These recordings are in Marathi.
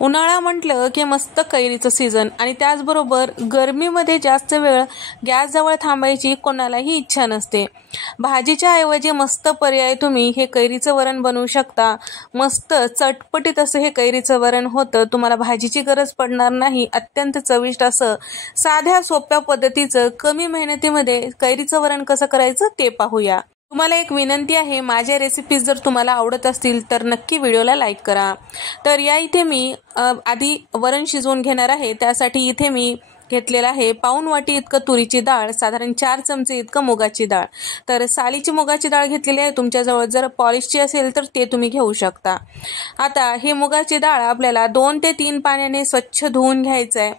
उन्हाळा म्हटलं की मस्त कैरीचं सीझन आणि त्याचबरोबर गरमीमध्ये जास्त वेळ गॅसजवळ थांबायची कोणालाही इच्छा नसते। भाजीच्या ऐवजी मस्त पर्याय तुम्ही हे कैरीचं वरण बनवू शकता। मस्त चटपटीत असं हे कैरीचं वरण होतं, तुम्हाला भाजीची गरज पडणार नाही। अत्यंत चविष्ट असं साध्या सोप्या पद्धतीचं कमी मेहनतीमध्ये कैरीचं वरण कसं करायचं ते पाहूया। तुम्हाला एक विनंती आहे, माझ्या रेसिपीज जर तुम्हाला आवडत असतील तर नक्की व्हिडिओला लाईक करा। तर या इथे मी आधी वरण शिजवून घेणार आहे। त्यासाठी इथे मी घेतलेला आहे पाऊण वाटी इतकं तुरीची डाळ, साधारण 4 चमचे इतकं मुगाची डाळ। तर सालीची मुगाची डाळ घेतलेली आहे, तुमच्याजवळ जर पॉलिशची असेल तर ते तुम्ही घेऊ शकता। आता ही मुगाची डाळ आपल्याला 2 ते 3 पाण्याने स्वच्छ धुवून घ्यायचं आहे।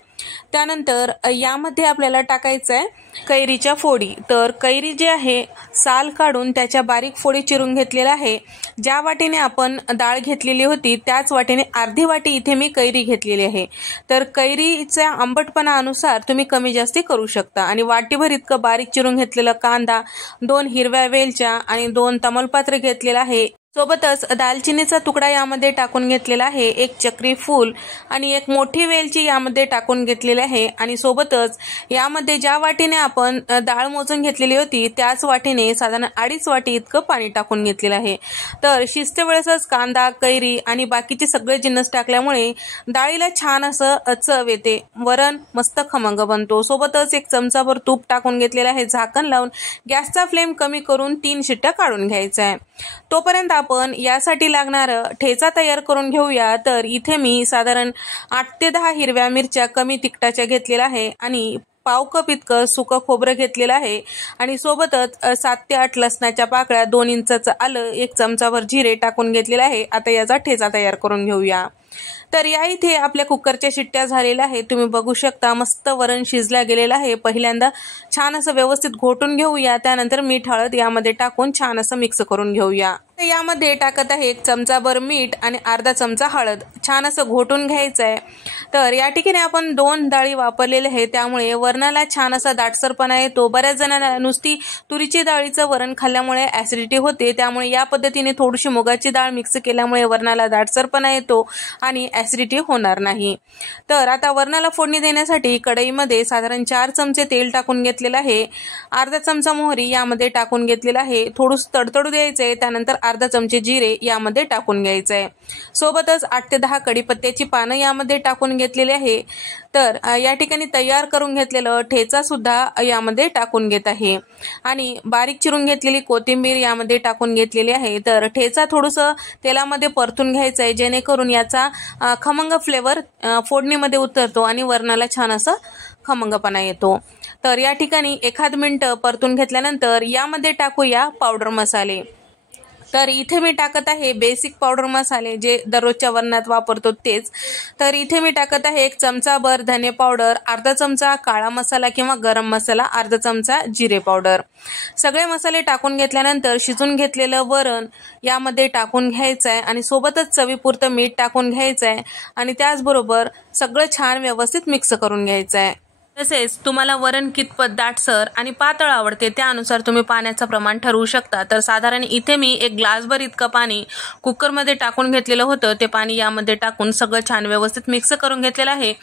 त्यानंतर यामध्ये आपल्याला टाकायचं आहे कैरीच्या फोडी। तर कैरी जी आहे साल काढून त्याच्या बारीक फोडी चिरून घेतलेल्या आहे। ज्या वाटीने आपण डाळ घेतलेली होती त्याच वाटीने अर्धी वाटी इथे मी कैरी घेतलेली आहे। तर कैरीच्या आंबटपणा अनुसार तुम्ही कमी जास्ती करू शकता। आणि वाटीभर इतकं बारीक चिरून घेतलेला कांदा, 2 हिरव्या वेलच्या आणि 2 तमालपत्र घेतलेला आहे। सोबतच दालचिनीचा तुकडा यामध्ये टाकून घेतलेला आहे, 1 चक्री फूल आणि 1 मोठी वेलची यामध्ये टाकून घेतलेली आहे। आणि सोबतच यामध्ये ज्या वाटीने आपण डाळ मोजून घेतलेली होती त्याच वाटीने साधारण 2.5 वाटी इतकं पाणी टाकून घेतलेलं आहे। तर शिजते वेळेसच कांदा, कैरी आणि बाकीचे सगळे जिन्नस टाकल्यामुळे डाळीला छान असं चव येते, वरण मस्त खमंग बनतो। सोबतच 1 चमचाभर तूप टाकून घेतलेलं आहे। झाकण लावून गॅसचा फ्लेम कमी करून 3 शिट्ट्या काढून घ्यायचा आहे। तोपर्यंत आपण यासाठी लागणारा ठेचा तयार करून घेऊया। तर इथे मी साधारण 8 ते 10 हिरव्या मिरच्या कमी तिखटाच्या घेतलेल्या आहे आणि पाव कप इतकं सुकं खोबरं घेतलेलं आहे आणि सोबतच 7 ते 8 लसणाच्या पाकळ्या, 2 इंचाचं आलं, 1 चमचाभर जिरे टाकून घेतलेलं आहे। आता याचा ठेचा तयार करून घेऊया। तर या इथे आपल्या कुकरच्या शिट्ट्या झालेल्या आहेत, तुम्ही बघू शकता मस्त वरण शिजला गेलेलं आहे। पहिल्यांदा छान असं व्यवस्थित घोटून घेऊया, त्यानंतर मीठ हळद यामध्ये टाकून छान असं मिक्स करून घेऊया। यामध्ये टाकत आहे 1 चमचाभर मीठ आणि अर्धा चमचा हळद, छान असं घोटून घ्यायचं आहे। तर या ठिकाणी आपण 2 डाळी वापरलेले आहे, त्यामुळे वरणाला छान असा दाटसरपणा येतो। बऱ्याच जणांना नुसती तुरीची डाळीचं वरण खाल्ल्यामुळे ऍसिडिटी होते, त्यामुळे या पद्धतीने थोडीशी मुगाची डाळ मिक्स केल्यामुळे वरणाला दाटसरपणा येतो आणि ऍसिडिटी होणार नाही। तर आता वरणाला फोडणी देण्यासाठी कढईमध्ये साधारण 4 चमचे तेल टाकून घेतलेलं आहे, अर्धा चमचा मोहरी यामध्ये टाकून घेतलेला आहे, थोडंसं तडतडू द्यायचंय। त्यानंतर अर्धा चमचे जिरे यामध्ये टाकून घ्यायचं आहे। सोबतच 8 ते 10 कढीपत्त्याची पानं यामध्ये टाकून घेतलेली आहे। तर या ठिकाणी तयार करून घेतलेलं ठेचा सुद्धा यामध्ये टाकून घेत आहे आणि बारीक चिरून घेतलेली कोथिंबीर यामध्ये टाकून घेतलेली आहे। तर ठेचा थोडंसं तेलामध्ये परतून घ्यायचं आहे, जेणेकरून याचा खमंग फ्लेवर फोडणीमध्ये उतरतो आणि वरणाला छान असं खमंगपणा येतो। तर या ठिकाणी 1 मिनिट परतून घेतल्यानंतर यामध्ये टाकूया पावडर मसाले। तर इथे मी टाकत आहे बेसिक पावडर मसाले, जे दररोजच्या वरणात वापरतो तेच। तर इथे मी टाकत आहे 1 चमचाभर धने पावडर, अर्धा चमचा काळा मसाला किंवा गरम मसाला, अर्धा चमचा जिरे पावडर। सगळे मसाले टाकून घेतल्यानंतर शिजून घेतलेलं वरण यामध्ये टाकून घ्यायचं आहे आणि सोबतच चवीपुरतं मीठ टाकून घ्यायचं आहे आणि त्याचबरोबर सगळं छान व्यवस्थित मिक्स करून घ्यायचं आहे। तसेच तुम्हाला वरण कितपत दाटसर आणि पातळ आवडते त्यानुसार तुम्ही पाण्याचं प्रमाण ठरवू शकता। तर साधारण इथे मी 1 ग्लासभर इतकं पाणी कुकरमध्ये टाकून घेतलेलं होतं, ते पाणी यामध्ये टाकून सगळं छान व्यवस्थित मिक्स करून घेतलेलं आहे।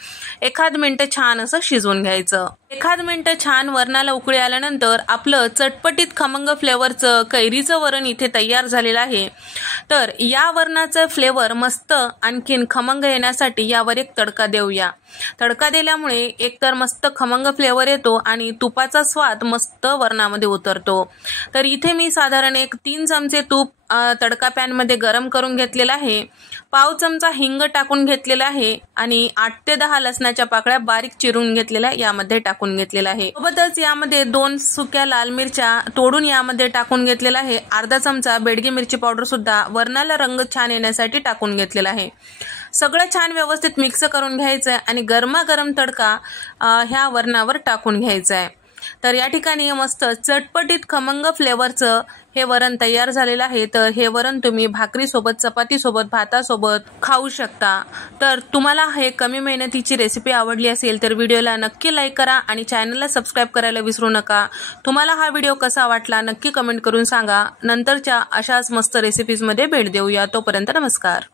1 मिनिट छान असं शिजवून घ्यायचं। 1 मिनिट छान वरणाला उकळी आल्यानंतर आपलं चटपटीत खमंग फ्लेवरचं कैरीचं वरण इथे तयार झालेलं आहे। तर या वरणाचं फ्लेवर मस्त आणखीन खमंग येण्यासाठी यावर 1 तडका देऊया। तडका दिल्यामुळे एकतर मस्त खमंग फ्लेवर येतो आणि तुपाचा स्वाद मस्त वरणामध्ये उतरतो। तर इथे मी साधारण 3 चमचे तूप तडका पॅन मध्ये गरम करून घेतलेला आहे, पाव चमचा हिंग टाकून घेतलेला आहे आणि 8 ते 10 लसणाच्या पाकळ्या बारीक चिरून घेतलेल्या यामध्ये टाकून घेतलेला आहे। सोबतच यामध्ये 2 सुक्या लाल मिरच्या तोडून यामध्ये टाकून घेतलेला आहे, अर्धा चमचा बेडगी मिरची पावडर सुद्धा वरणाला रंग छान येण्यासाठी टाकून घेतलेला आहे। सगळं छान व्यवस्थित मिक्स करून घ्यायचं आहे आणि गरमागरम तडका ह्या वरणावर टाकून घ्यायचा आहे। तर या ठिकाणी मस्त चटपटीत खमंग फ्लेवरचं हे वरण तयार झालेलं आहे। तर हे वरण तुम्ही भाकरीसोबत, चपातीसोबत, भातासोबत खाऊ शकता। तर तुम्हाला हे कमी मेहनतीची रेसिपी आवडली असेल तर व्हिडिओला नक्की लाईक करा आणि चॅनलला सबस्क्राईब करायला विसरू नका। तुम्हाला हा व्हिडिओ कसा वाटला नक्की कमेंट करून सांगा। नंतरच्या अशाच मस्त रेसिपीजमध्ये भेट देऊया। तोपर्यंत नमस्कार।